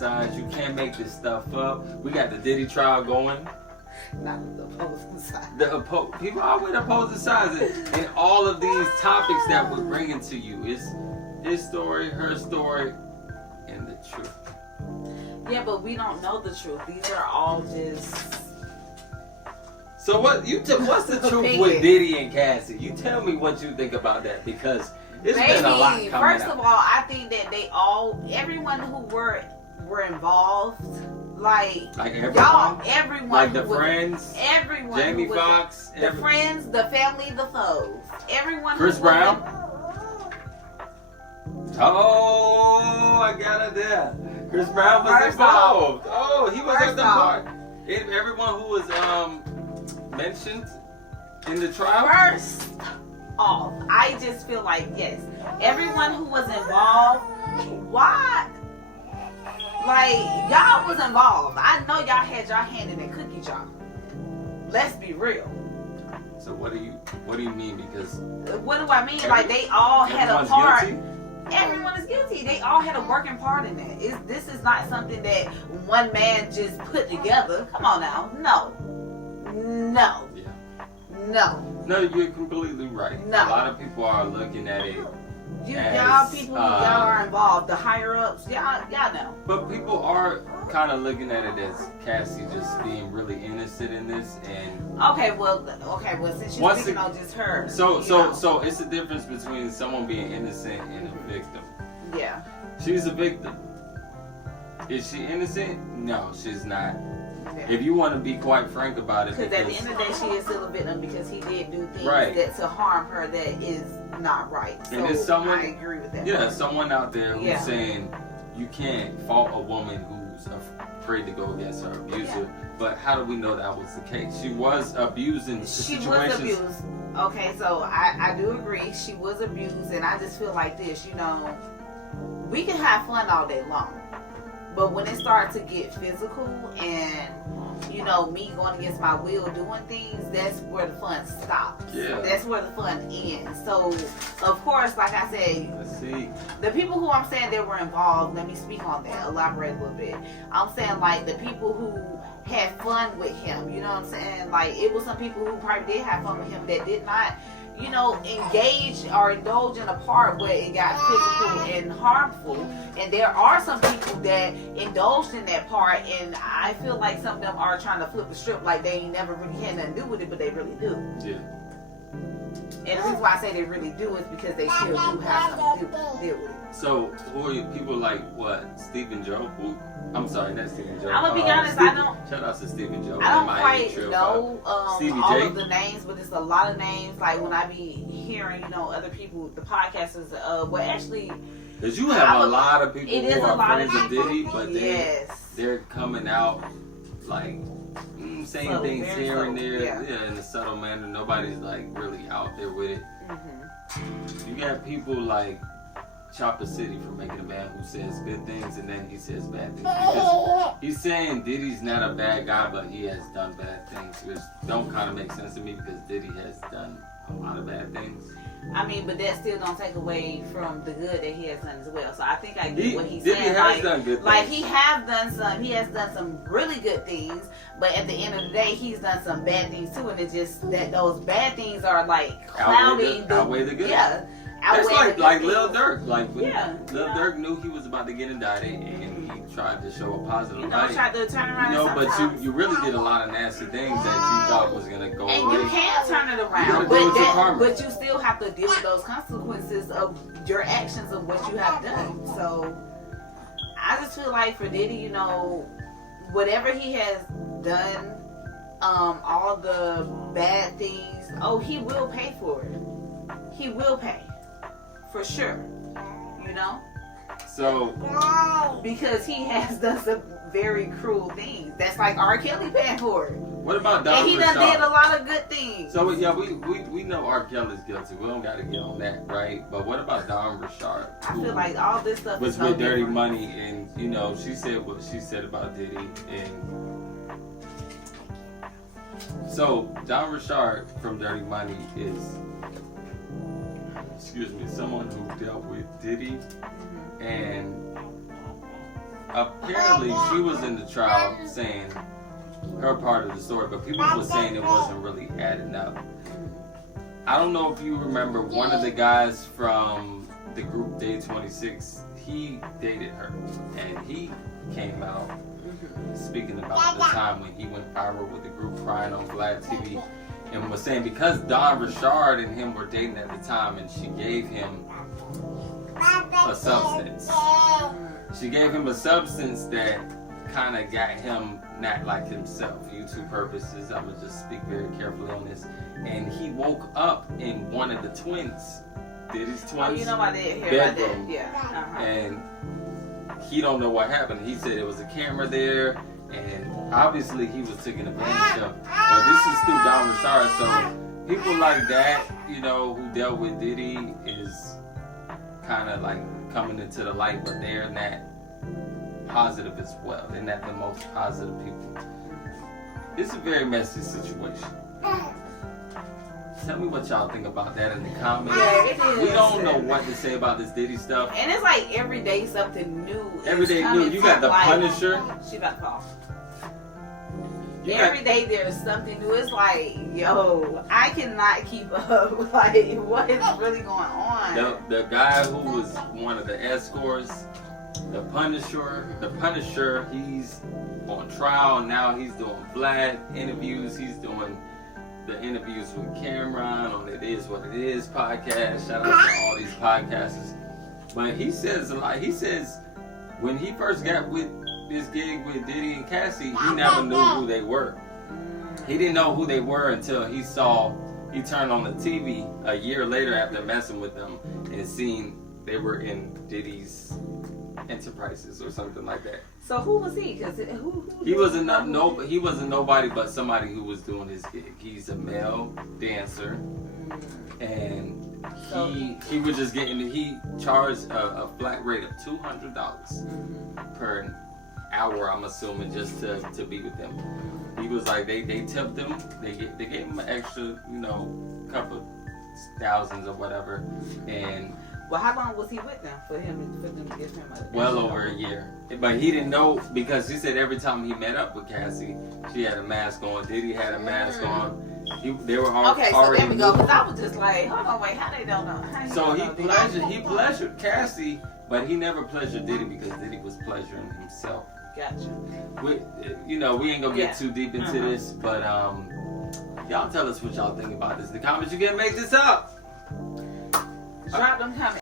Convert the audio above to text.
sides. You can't make this stuff up. We got the Diddy trial going. Not the opposing side. People are with opposing sides, and all of these topics that we're bringing to you is his story, her story, and the truth. Yeah, but we don't know the truth. These are all just. So what's the truth with Diddy and Cassie? You tell me what you think about that, because it's been a lot coming First of all, I think that everyone who were involved, like everyone, y'all, everyone, like the friends, everyone, Jamie Foxx, the friends, the family, the foes, everyone. Chris Brown. Oh, I got it there. Chris Brown was involved. Oh, he was at the part. Everyone who was mentioned in the trial. First off, I just feel like yes, everyone who was involved. Why? Like y'all was involved. I know y'all had y'all hand in that cookie jar. Let's be real. So what do you mean? Because what do I mean? Like they all had a part. Guilty? Everyone is guilty. They all had a working part in that. This is not something that one man just put together. Come on now. No. Yeah. No, you're completely right. No. A lot of people are looking at it. Y'all people who y'all are involved, the higher ups, y'all know. But people are kind of looking at it as Cassie just being really innocent in this, and okay, well, since you're speaking on just her, so it's a difference between someone being innocent and a victim. Yeah, she's a victim. Is she innocent? No, she's not. Yeah. If you want to be quite frank about it, because at the end of the day, she is still a victim because he did do things right. that to harm her that is not right. So and there's someone, I agree with that. Yeah, someone out there who's saying you can't fault a woman who's afraid to go against her abuser. Yeah. But how do we know that was the case? She was abusing situations. She was abused. Okay, so I do agree. She was abused, and I just feel like this. We can have fun all day long. But when it starts to get physical and, me going against my will doing things, that's where the fun stops. Yeah. That's where the fun ends. So, of course, like I said, the people who I'm saying that were involved, let me speak on that, elaborate a little bit. I'm saying, like, the people who had fun with him, you know what I'm saying? Like, it was some people who probably did have fun with him that did not, engage or indulge in a part where it got physical and harmful. And there are some people that indulged in that part, and I feel like some of them are trying to flip the script like they ain't never really had nothing to do with it, but they really do. Yeah. And the reason why I say they really do is because they still do have something to deal with it. So, who are you, people like what? Stephen Joe? I'm sorry, not Stephen Joe. I'm gonna be honest, I don't. Shout out to Stephen Joe. I don't quite know all J? of the names, but it's a lot of names. Like when I be hearing, other people, the podcasters. Well, actually, because you have a lot of people who are friends with Diddy, but they're coming out like saying things here and there, in a subtle manner. Nobody's like really out there with it. Mm-hmm. You got people like Chopper City for making a man who says good things and then he says bad things. Because he's saying Diddy's not a bad guy, but he has done bad things, which don't kind of make sense to me because Diddy has done a lot of bad things. I mean, but that still don't take away from the good that he has done as well. So I think I get what he's saying. Diddy has done good things. Like he has done some really good things, but at the end of the day, he's done some bad things too, and it's just that those bad things are like clouding outweigh the good. Yeah. That's like Lil Durk. Like when Lil Durk knew he was about to get indicted, and he tried to show a positive light. Tried to turn around. But you really did a lot of nasty things that you thought was gonna go and away. And you can turn it around, but you still have to deal with those consequences of your actions of what you have done. So I just feel like for Diddy, whatever he has done, all the bad things, he will pay for it. He will pay. For sure, So, because he has done some very cruel things. That's like R. Kelly paying for it. What about Don And he done did a lot of good things. So yeah, we know R. Kelly's guilty. We don't got to get on that, right? But what about Don Richard? I feel like all this stuff was with Dirty Money, and she said what she said about Diddy, and so Don Richard from Dirty Money is. Someone who dealt with Diddy, and apparently she was in the trial saying her part of the story, but people were saying it wasn't really adding up. I don't know if you remember one of the guys from the group Day 26, he dated her, and he came out speaking about the time when he went viral with the group crying on Vlad TV, and was saying because Don Richard and him were dating at the time, and she gave him a substance. She gave him a substance that kind of got him not like himself. YouTube purposes, I'm gonna just speak very carefully on this. And he woke up in one of the twins, Diddy's twins. Oh, you know I did hear about that. bedroom. Yeah. And he don't know what happened. He said there was a camera there, and obviously he was taken advantage of. But this is through Don Richard, so people like that, you know, who dealt with Diddy is kind of like coming into the light, but they're not positive as well. They're not the most positive people. It's a very messy situation. Tell me what y'all think about that in the comments. Yeah, it is. We don't know what to say about this Diddy stuff. And it's like every day something new. Every day new. You got the Punisher. She about to fall. Every day there's something new. It's like, yo, I cannot keep up. Like, what is really going on? The guy who was one of the escorts, the Punisher, he's on trial, and now he's doing Vlad interviews. He's doing the interviews with Cameron on It Is What It Is podcast. Shout out to all these podcasters. But he says a lot. He says when he first got with this gig with Diddy and Cassie, he never knew who they were. He didn't know who they were until he turned on the TV a year later after messing with them and seen they were in Diddy's Enterprises or something like that. So who was he? Cause he wasn't nobody but somebody who was doing his gig. He's a male dancer, and he was just he charged a flat rate of $200 per hour, I'm assuming, just to be with them. He was like they tipped him. They gave him an extra, couple thousands or whatever, and. Well, how long was he with them for them to give him a... Well over a year. But he didn't know, because he said every time he met up with Cassie, she had a mask on. Diddy had a mask on. They were already... Okay, so there we go. Because I was just like, hold on, wait, how they don't know? So he pleasured Cassie, but he never pleasured Diddy because Diddy was pleasuring himself. Gotcha. We ain't gonna get too deep into this, but y'all tell us what y'all think about this in the comments. You can make this up. Drop them comments.